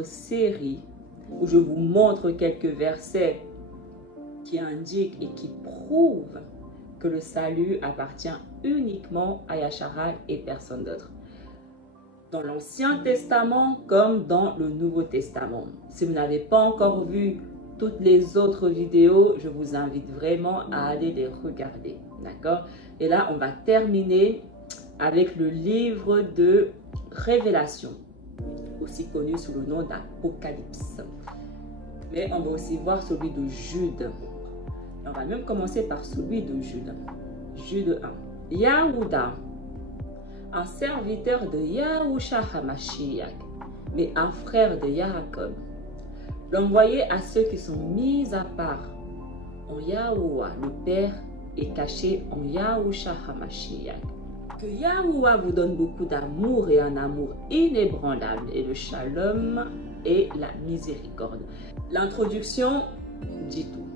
notre série où je vous montre quelques versets qui indiquent et qui prouvent que le salut appartient uniquement à Yasharal et personne d'autre. Dans l'Ancien Testament comme dans le Nouveau Testament. Si vous n'avez pas encore vu toutes les autres vidéos, je vous invite vraiment à aller les regarder. D'accord? Et là, on va terminer avec le livre de Révélation, aussi connu sous le nom d'Apocalypse. Mais on va aussi voir celui de Jude. On va même commencer par celui de Jude. Jude 1. Yahuda, un serviteur de Yahusha HaMashiach, mais un frère de Jacob, l'envoyé à ceux qui sont mis à part en Yahuwah, le Père, et cachés en Yahusha HaMashiach. Que Yahuwah vous donne beaucoup d'amour et un amour inébranlable, et le shalom et la miséricorde. L'introduction dit tout.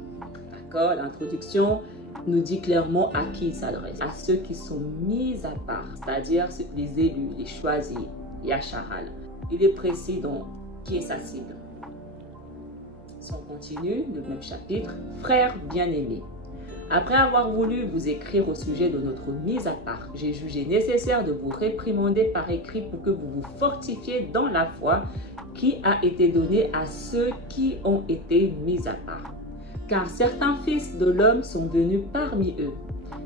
D'accord? L'introduction nous dit clairement à qui il s'adresse. À ceux qui sont mis à part, c'est-à-dire les élus, les choisis, Yasharal. Il est précis dans qui est sa cible. Si on continue, le même chapitre, frères bien-aimés. Après avoir voulu vous écrire au sujet de notre mise à part, j'ai jugé nécessaire de vous réprimander par écrit pour que vous vous fortifiez dans la foi qui a été donnée à ceux qui ont été mis à part. Car certains fils de l'homme sont venus parmi eux,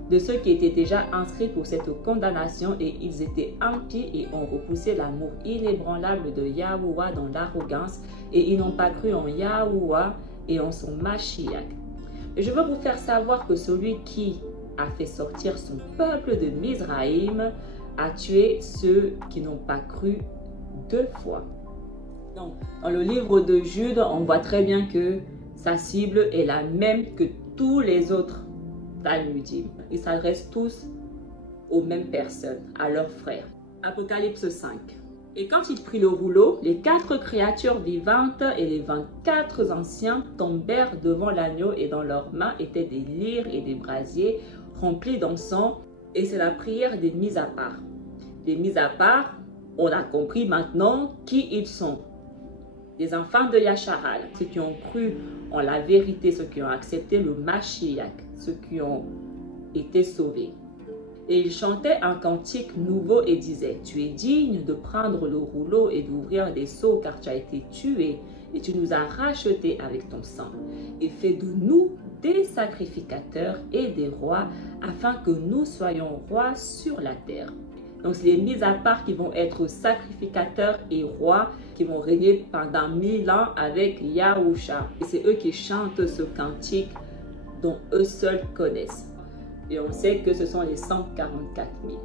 de ceux qui étaient déjà inscrits pour cette condamnation, et ils étaient impies et ont repoussé l'amour inébranlable de Yahuwah dans l'arrogance, et ils n'ont pas cru en Yahuwah et en son Mashiach. Et je veux vous faire savoir que celui qui a fait sortir son peuple de Mizraïm a tué ceux qui n'ont pas cru 2 fois. Donc, dans le livre de Jude, on voit très bien que sa cible est la même que tous les autres Talmudim. Ils s'adressent tous aux mêmes personnes, à leurs frères. Apocalypse 5. Et quand il prit le rouleau, les 4 créatures vivantes et les 24 anciens tombèrent devant l'agneau, et dans leurs mains étaient des lyres et des brasiers remplis d'encens, et c'est la prière des mis à part. Les mis à part, on a compris maintenant qui ils sont. Les enfants de Yasharal, ceux qui ont cru en la vérité, ceux qui ont accepté le Mashiach, ceux qui ont été sauvés. Et ils chantaient un cantique nouveau et disaient: tu es digne de prendre le rouleau et d'ouvrir des seaux, car tu as été tué et tu nous as rachetés avec ton sang. Et fais de nous des sacrificateurs et des rois, afin que nous soyons rois sur la terre. Donc, c'est les mis à part qui vont être sacrificateurs et rois, qui vont régner pendant 1000 ans avec Yahusha. Et c'est eux qui chantent ce cantique dont eux seuls connaissent. Et on sait que ce sont les 144 000.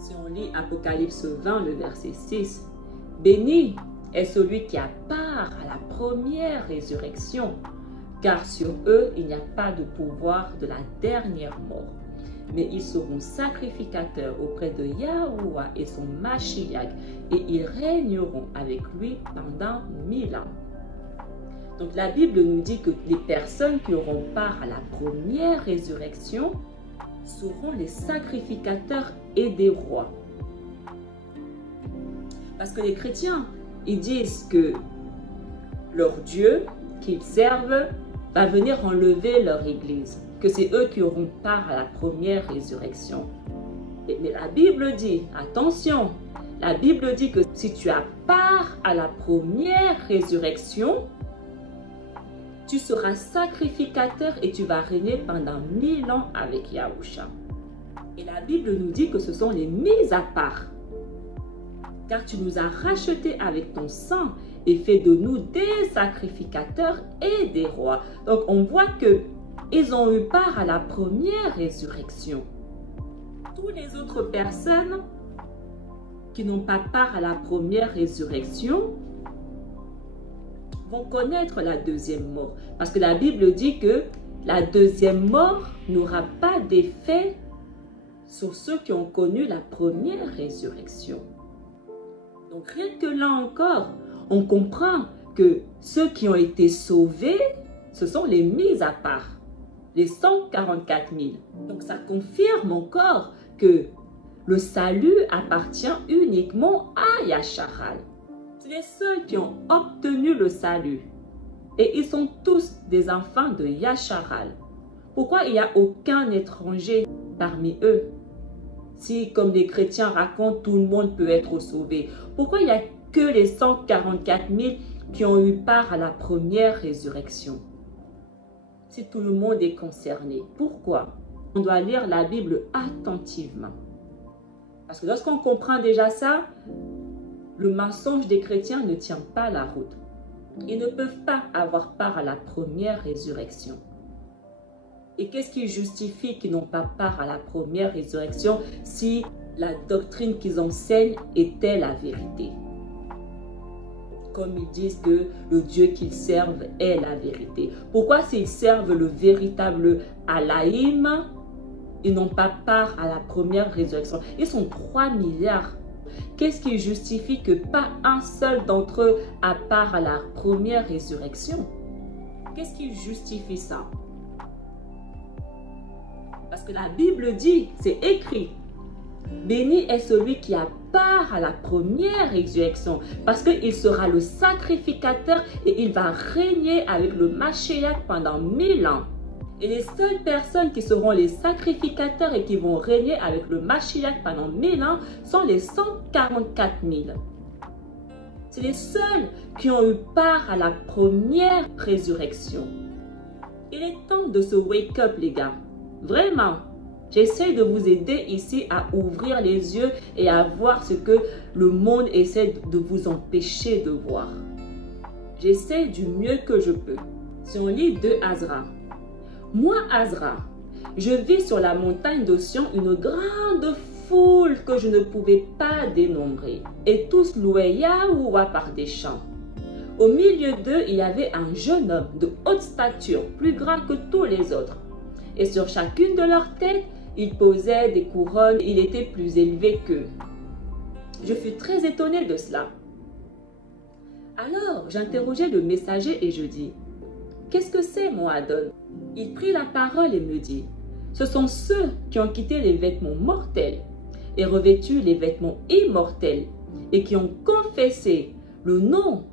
Si on lit Apocalypse 20, le verset 6, « Béni est celui qui a part à la première résurrection, car sur eux il n'y a pas de pouvoir de la dernière mort. Mais ils seront sacrificateurs auprès de Yahuwah et son Mashiach, et ils régneront avec lui pendant 1000 ans. » Donc la Bible nous dit que les personnes qui auront part à la première résurrection seront les sacrificateurs et des rois. Parce que les chrétiens, ils disent que leur Dieu qu'ils servent va venir enlever leur église, que c'est eux qui auront part à la première résurrection. Mais la Bible dit, attention, la Bible dit que si tu as part à la première résurrection, tu seras sacrificateur et tu vas régner pendant 1000 ans avec Yahusha. Et la Bible nous dit que ce sont les mis à part. Car tu nous as rachetés avec ton sang et fait de nous des sacrificateurs et des rois. Donc on voit que ils ont eu part à la première résurrection. Toutes les autres personnes qui n'ont pas part à la première résurrection vont connaître la deuxième mort. Parce que la Bible dit que la deuxième mort n'aura pas d'effet sur ceux qui ont connu la première résurrection. Donc rien que là encore, on comprend que ceux qui ont été sauvés, ce sont les mis à part, les 144 000. Donc ça confirme encore que le salut appartient uniquement à Yasharal. les seuls qui ont obtenu le salut. Et ils sont tous des enfants de Yasharal. Pourquoi il n'y a aucun étranger parmi eux? Si, comme les chrétiens racontent, tout le monde peut être sauvé. Pourquoi il n'y a que les 144 000 qui ont eu part à la première résurrection? Si tout le monde est concerné, pourquoi? On doit lire la Bible attentivement. Parce que lorsqu'on comprend déjà ça, le mensonge des chrétiens ne tient pas la route. Ils ne peuvent pas avoir part à la première résurrection. Et qu'est-ce qui justifie qu'ils n'ont pas part à la première résurrection si la doctrine qu'ils enseignent était la vérité? Comme ils disent que le Dieu qu'ils servent est la vérité. Pourquoi s'ils servent le véritable Allahim, ils n'ont pas part à la première résurrection? Ils sont 3 milliards. Qu'est-ce qui justifie que pas un seul d'entre eux a part à la première résurrection? Qu'est-ce qui justifie ça? Parce que la Bible dit, c'est écrit, béni est celui qui a part à la première résurrection, parce qu'il sera le sacrificateur et il va régner avec le Mashiach pendant 1000 ans. Et les seules personnes qui seront les sacrificateurs et qui vont régner avec le Mashiach pendant 1000 ans sont les 144 000. C'est les seuls qui ont eu part à la première résurrection. Il est temps de se wake up, les gars. Vraiment, j'essaie de vous aider ici à ouvrir les yeux et à voir ce que le monde essaie de vous empêcher de voir. J'essaie du mieux que je peux. Si on lit de Azra. Moi, Azra, je vis sur la montagne de Sion une grande foule que je ne pouvais pas dénombrer. Et tous louaient Yahuwah par des chants. Au milieu d'eux, il y avait un jeune homme de haute stature, plus grand que tous les autres. Et sur chacune de leurs têtes, il posait des couronnes, il était plus élevé qu'eux. Je fus très étonné de cela. Alors, j'interrogeai le messager et je dis, « Qu'est-ce que c'est, mon Adon ?» Il prit la parole et me dit, « Ce sont ceux qui ont quitté les vêtements mortels et revêtu les vêtements immortels et qui ont confessé le nom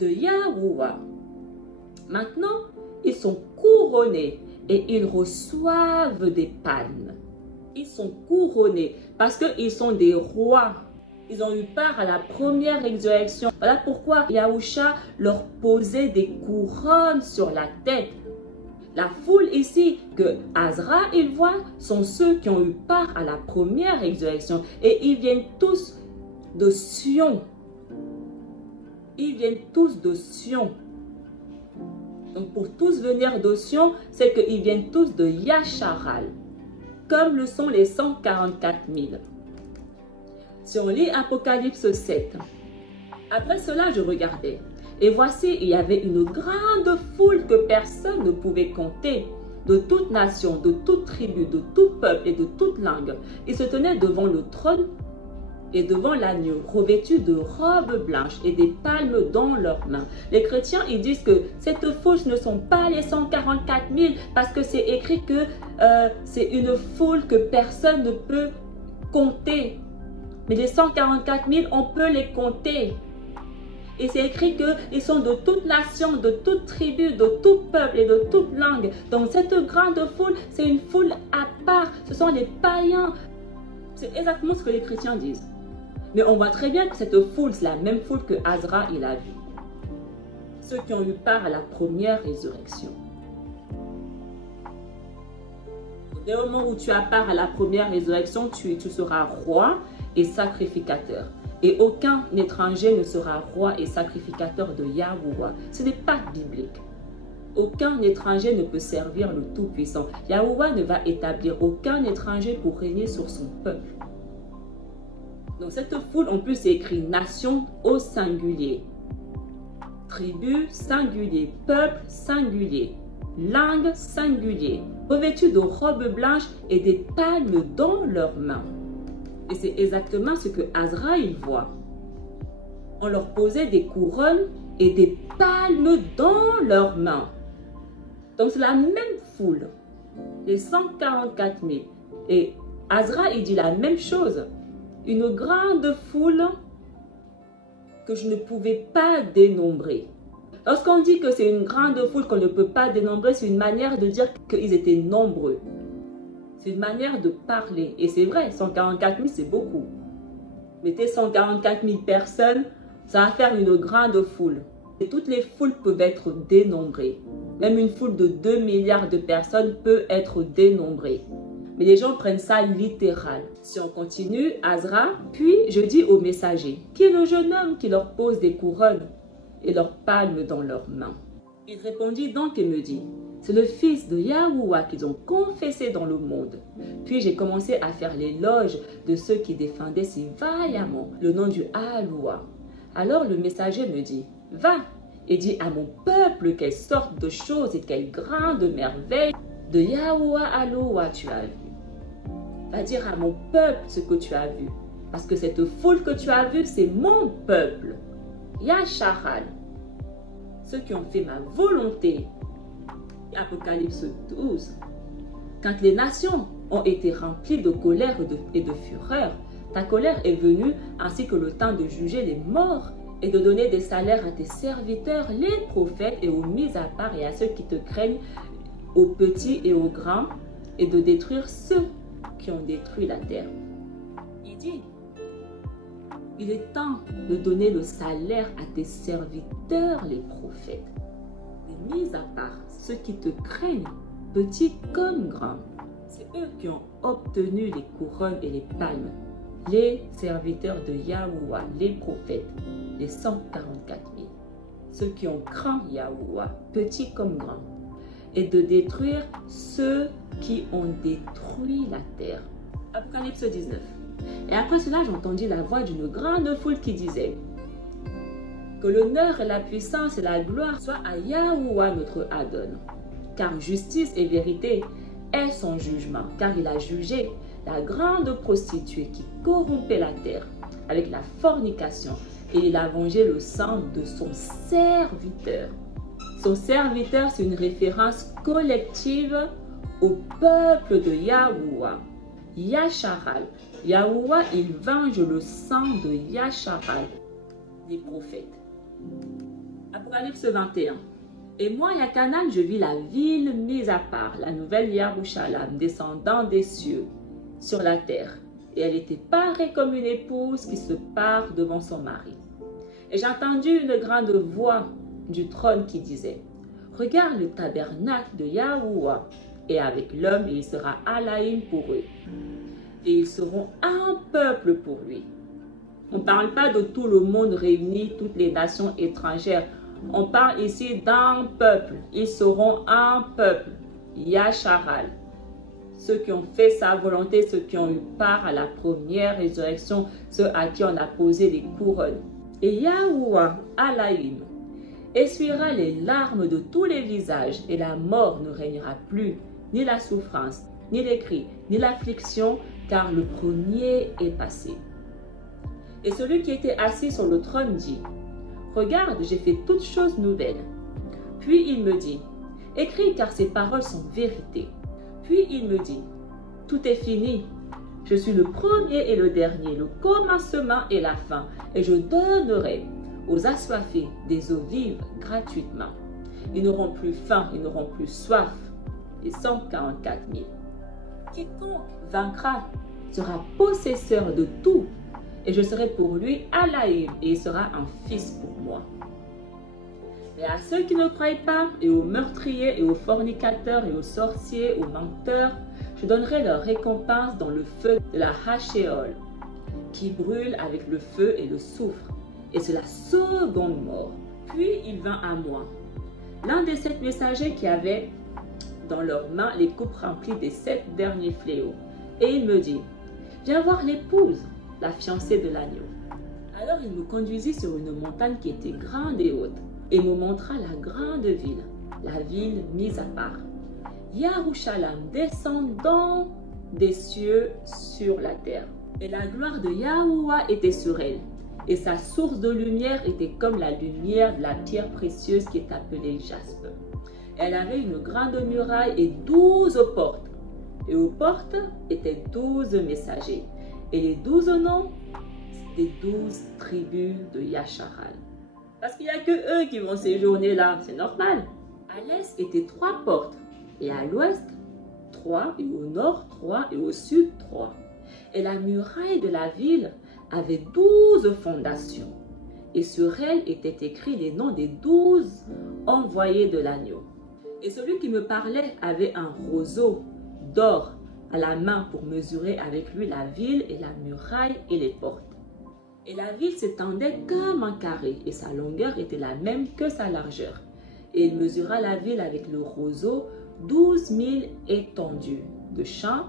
de Yahuwah. Maintenant, ils sont couronnés et ils reçoivent des palmes. » Ils sont couronnés parce qu'ils sont des rois. Ils ont eu part à la première résurrection. Voilà pourquoi Yahusha leur posait des couronnes sur la tête. La foule ici que Azra il voit sont ceux qui ont eu part à la première résurrection. Et ils viennent tous de Sion. Ils viennent tous de Sion. Donc pour tous venir de Sion, c'est qu'ils viennent tous de Yasharal, comme le sont les 144 000. Si on lit Apocalypse 7, après cela je regardais, et voici il y avait une grande foule que personne ne pouvait compter, de toute nation, de toute tribu, de tout peuple et de toute langue. Ils se tenaient devant le trône et devant l'agneau, revêtus de robes blanches et des palmes dans leurs mains. Les chrétiens, ils disent que cette foule ne sont pas les 144 000 parce que c'est écrit que c'est une foule que personne ne peut compter. Mais les 144 000, on peut les compter. Et c'est écrit qu'ils sont de toute nation, de toute tribu, de tout peuple et de toute langue. Donc cette grande foule, c'est une foule à part. Ce sont les païens. C'est exactement ce que les chrétiens disent. Mais on voit très bien que cette foule, c'est la même foule que Azra il a vue. Ceux qui ont eu part à la première résurrection. Dès le moment où tu as part à la première résurrection, tu seras roi et sacrificateur. Et aucun étranger ne sera roi et sacrificateur de Yahuwah. Ce n'est pas biblique. Aucun étranger ne peut servir le Tout-Puissant. Yahuwah ne va établir aucun étranger pour régner sur son peuple. Donc cette foule, en plus, c'est écrit nation au singulier. Tribu singulier, peuple singulier, langue singulier, revêtus de robes blanches et des palmes dans leurs mains. Et c'est exactement ce que Azra il voit. On leur posait des couronnes et des palmes dans leurs mains. Donc c'est la même foule, les 144 000. Et Azra il dit la même chose. Une grande foule que je ne pouvais pas dénombrer. Lorsqu'on dit que c'est une grande foule qu'on ne peut pas dénombrer, c'est une manière de dire qu'ils étaient nombreux. C'est une manière de parler. Et c'est vrai, 144 000, c'est beaucoup. Mettez 144 000 personnes, ça va faire une grande foule. Et toutes les foules peuvent être dénombrées. Même une foule de 2 milliards de personnes peut être dénombrée. Mais les gens prennent ça littéral. Si on continue, Azra, puis je dis au messager, qui est le jeune homme qui leur pose des couronnes et leurs palmes dans leurs mains? Il répondit donc et me dit, c'est le fils de Yahuwah qu'ils ont confessé dans le monde. Puis j'ai commencé à faire l'éloge de ceux qui défendaient si vaillamment le nom du Alloua. Alors le messager me dit, va et dis à mon peuple quelle sorte de choses et quelle grande merveille de Yahuwah Alloua tu as vu. Va dire à mon peuple ce que tu as vu. Parce que cette foule que tu as vue, c'est mon peuple. Yasharal. Ceux qui ont fait ma volonté. Apocalypse 12. Quand les nations ont été remplies de colère et de fureur, ta colère est venue ainsi que le temps de juger les morts et de donner des salaires à tes serviteurs, les prophètes et aux mis à part et à ceux qui te craignent, aux petits et aux grands, et de détruire ceux qui ont détruit la terre. Il dit, il est temps de donner le salaire à tes serviteurs, les prophètes, les mis à part, ceux qui te craignent, petits comme grands. C'est eux qui ont obtenu les couronnes et les palmes, les serviteurs de Yahuwah, les prophètes, les 144 000, ceux qui ont craint Yahuwah, petits comme grands, et de détruire ceux qui ont détruit la terre. Apocalypse 19. Et après cela, j'entendis la voix d'une grande foule qui disait, que l'honneur et la puissance et la gloire soient à Yahuwah notre Adon, car justice et vérité est son jugement, car il a jugé la grande prostituée qui corrompait la terre avec la fornication, et il a vengé le sang de son serviteur. Son serviteur, c'est une référence collective au peuple de Yahuwah. Yasharal. Yahuwah, il venge le sang de Yasharal, des prophètes. Apocalypse 21. Et moi, Yakanan, je vis la ville mise à part, la nouvelle Yerushalayim, descendant des cieux sur la terre. Et elle était parée comme une épouse qui se pare devant son mari. Et j'ai entendu une grande voix du trône qui disait, regarde le tabernacle de Yahuwah, et avec l'homme, il sera Alaïm pour eux. Et ils seront un peuple pour lui. On ne parle pas de tout le monde réuni, toutes les nations étrangères. On parle ici d'un peuple. Ils seront un peuple. Yasharal. Ceux qui ont fait sa volonté, ceux qui ont eu part à la première résurrection, ceux à qui on a posé les couronnes. Et Yahuwah, Alaïm, essuiera les larmes de tous les visages, et la mort ne régnera plus, ni la souffrance, ni les cris, ni l'affliction, car le premier est passé. Et celui qui était assis sur le trône dit, regarde, j'ai fait toutes choses nouvelles. Puis il me dit, écris car ces paroles sont vérité. Puis il me dit, tout est fini. Je suis le premier et le dernier, le commencement et la fin, et je donnerai aux assoiffés des eaux vives gratuitement. Ils n'auront plus faim, ils n'auront plus soif. Les 144 000. Quiconque vaincra sera possesseur de tout, et je serai pour lui Alaïm, et il sera un fils pour moi. Mais à ceux qui ne croient pas, et aux meurtriers, et aux fornicateurs, et aux sorciers, aux menteurs, je donnerai leur récompense dans le feu de la Hachéol, qui brûle avec le feu et le soufre, et c'est la seconde mort. Puis il vint à moi, l'un des 7 messagers qui avaient dans leurs mains les coupes remplies des 7 derniers fléaux. Et il me dit, viens voir l'épouse, la fiancée de l'agneau. Alors il me conduisit sur une montagne qui était grande et haute, et me montra la grande ville, la ville mise à part. Yerushalayim descendant des cieux sur la terre. Et la gloire de Yahuwah était sur elle, et sa source de lumière était comme la lumière de la pierre précieuse qui est appelée jaspe. Elle avait une grande muraille et 12 portes. Et aux portes étaient 12 messagers. Et les 12 noms des 12 tribus de Yasharal. Parce qu'il n'y a que eux qui vont séjourner là, c'est normal. À l'est étaient 3 portes, et à l'ouest 3, et au nord 3, et au sud 3. Et la muraille de la ville avait 12 fondations, et sur elle étaient écrits les noms des 12 envoyés de l'agneau. Et celui qui me parlait avait un roseau d'or à la main pour mesurer avec lui la ville et la muraille et les portes. Et la ville s'étendait comme un carré, et sa longueur était la même que sa largeur. Et il mesura la ville avec le roseau 12 000 étendues de champs,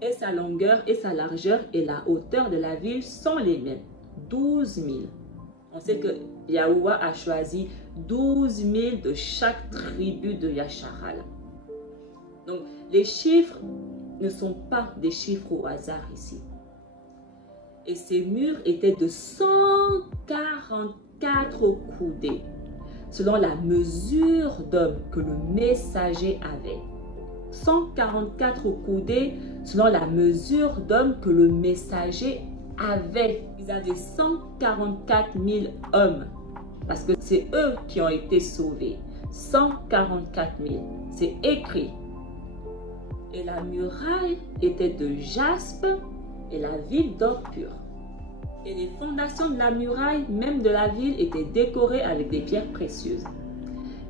et sa longueur et sa largeur et la hauteur de la ville sont les mêmes, 12 000. On sait que Yahuwah a choisi 12 000 de chaque tribu de Yasharal. Donc, les chiffres ne sont pas des chiffres au hasard ici. Et ces murs étaient de 144 coudées, selon la mesure d'homme que le messager avait. 144 coudées selon la mesure d'homme que le messager avait. Ils avaient 144 000 hommes, parce que c'est eux qui ont été sauvés. 144 000, c'est écrit. Et la muraille était de jaspe et la ville d'or pur. Et les fondations de la muraille, même de la ville, étaient décorées avec des pierres précieuses.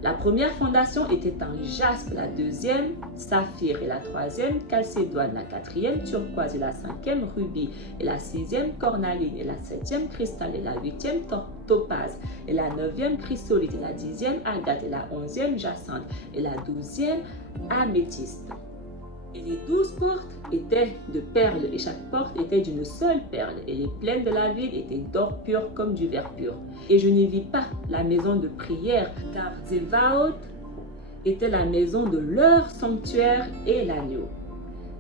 La première fondation était un jaspe, la deuxième, saphir, et la troisième, chalcédoine, la quatrième, turquoise, et la cinquième, rubis, et la sixième, cornaline, et la septième, cristal, et la huitième, topaze, et la neuvième, chrysolite, et la dixième, agate, et la onzième, jacinthe, et la douzième, améthyste. Et les 12 portes étaient de perles, et chaque porte était d'une seule perle, et les plaines de la ville étaient d'or pur comme du verre pur. Et je n'y vis pas la maison de prière, car Zevaot était la maison de leur sanctuaire et l'agneau.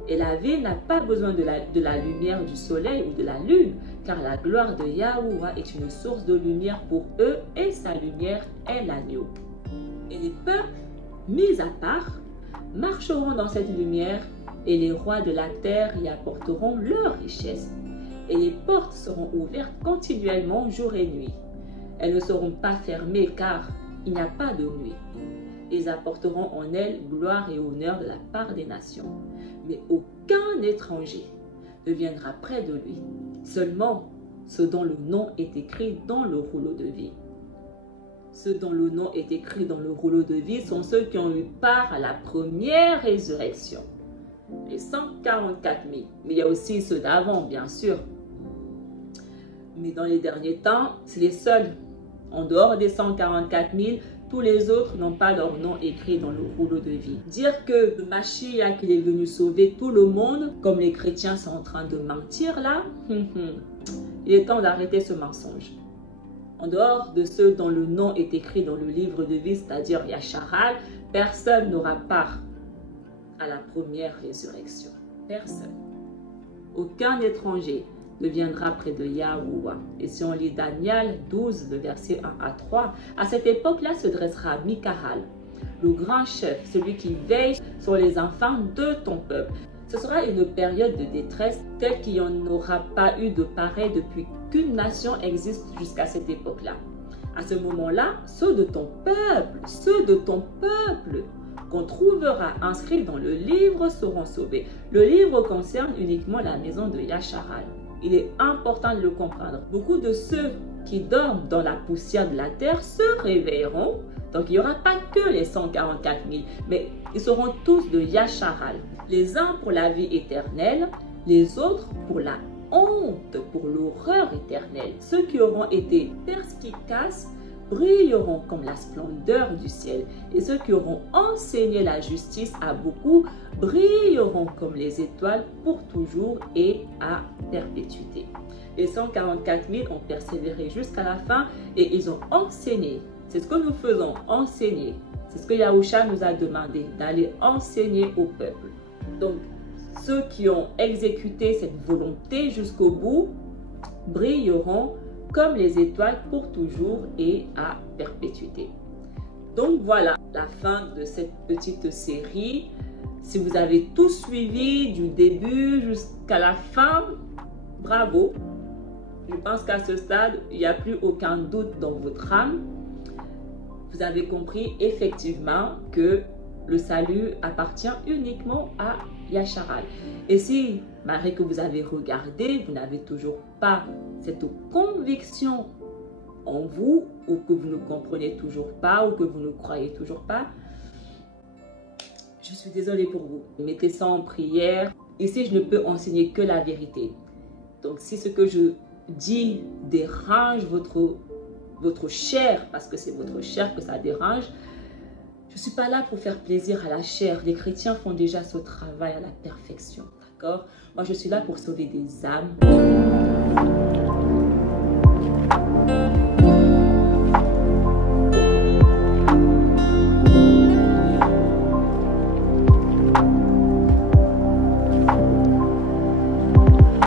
Et la ville n'a pas besoin de la lumière du soleil ou de la lune, car la gloire de Yahuwah est une source de lumière pour eux, et sa lumière est l'agneau. Et les peuples, mis à part, marcheront dans cette lumière, et les rois de la terre y apporteront leur richesse. Et les portes seront ouvertes continuellement jour et nuit. Elles ne seront pas fermées, car il n'y a pas de nuit. Ils apporteront en elles gloire et honneur de la part des nations. Mais aucun étranger ne viendra près de lui, seulement ceux dont le nom est écrit dans le rouleau de vie. Ceux dont le nom est écrit dans le rouleau de vie sont ceux qui ont eu part à la première résurrection. Les 144 000. Mais il y a aussi ceux d'avant, bien sûr. Mais dans les derniers temps, c'est les seuls. En dehors des 144 000, tous les autres n'ont pas leur nom écrit dans le rouleau de vie. Dire que le Mashiach, qu'il est venu sauver tout le monde, comme les chrétiens sont en train de mentir là, il est temps d'arrêter ce mensonge. En dehors de ceux dont le nom est écrit dans le livre de vie, c'est-à-dire Yasharal, personne n'aura part à la première résurrection. Personne. Aucun étranger ne viendra près de Yahuwah. Et si on lit Daniel 12, le verset 1 à 3, à cette époque-là se dressera Mikaal, le grand chef, celui qui veille sur les enfants de ton peuple. Ce sera une période de détresse telle qu'il n'y en aura pas eu de pareil depuis qu'une nation existe jusqu'à cette époque-là. À ce moment-là, ceux de ton peuple qu'on trouvera inscrits dans le livre seront sauvés. Le livre concerne uniquement la maison de Yasharal. Il est important de le comprendre. Beaucoup de ceux qui dorment dans la poussière de la terre se réveilleront. Donc, il n'y aura pas que les 144 000, mais ils seront tous de Yasharal. Les uns pour la vie éternelle, les autres pour la honte, pour l'horreur éternelle. Ceux qui auront été perspicaces brilleront comme la splendeur du ciel. Et ceux qui auront enseigné la justice à beaucoup brilleront comme les étoiles pour toujours et à perpétuité. Les 144 000 ont persévéré jusqu'à la fin et ils ont enseigné. C'est ce que nous faisons, enseigner. C'est ce que Yahusha nous a demandé, d'aller enseigner au peuple. Donc, ceux qui ont exécuté cette volonté jusqu'au bout brilleront comme les étoiles pour toujours et à perpétuité. Donc voilà la fin de cette petite série. Si vous avez tout suivi du début jusqu'à la fin, bravo. Je pense qu'à ce stade, il n'y a plus aucun doute dans votre âme. Vous avez compris effectivement que le salut appartient uniquement à Yasharal. Et si, malgré que vous avez regardé, vous n'avez toujours pas cette conviction en vous, ou que vous ne comprenez toujours pas, ou que vous ne croyez toujours pas, je suis désolée pour vous. Mettez ça en prière. Ici, je ne peux enseigner que la vérité. Donc, si ce que je dis dérange votre chair, parce que c'est votre chair que ça dérange, je ne suis pas là pour faire plaisir à la chair. Les chrétiens font déjà ce travail à la perfection. D'accord? Moi, je suis là pour sauver des âmes.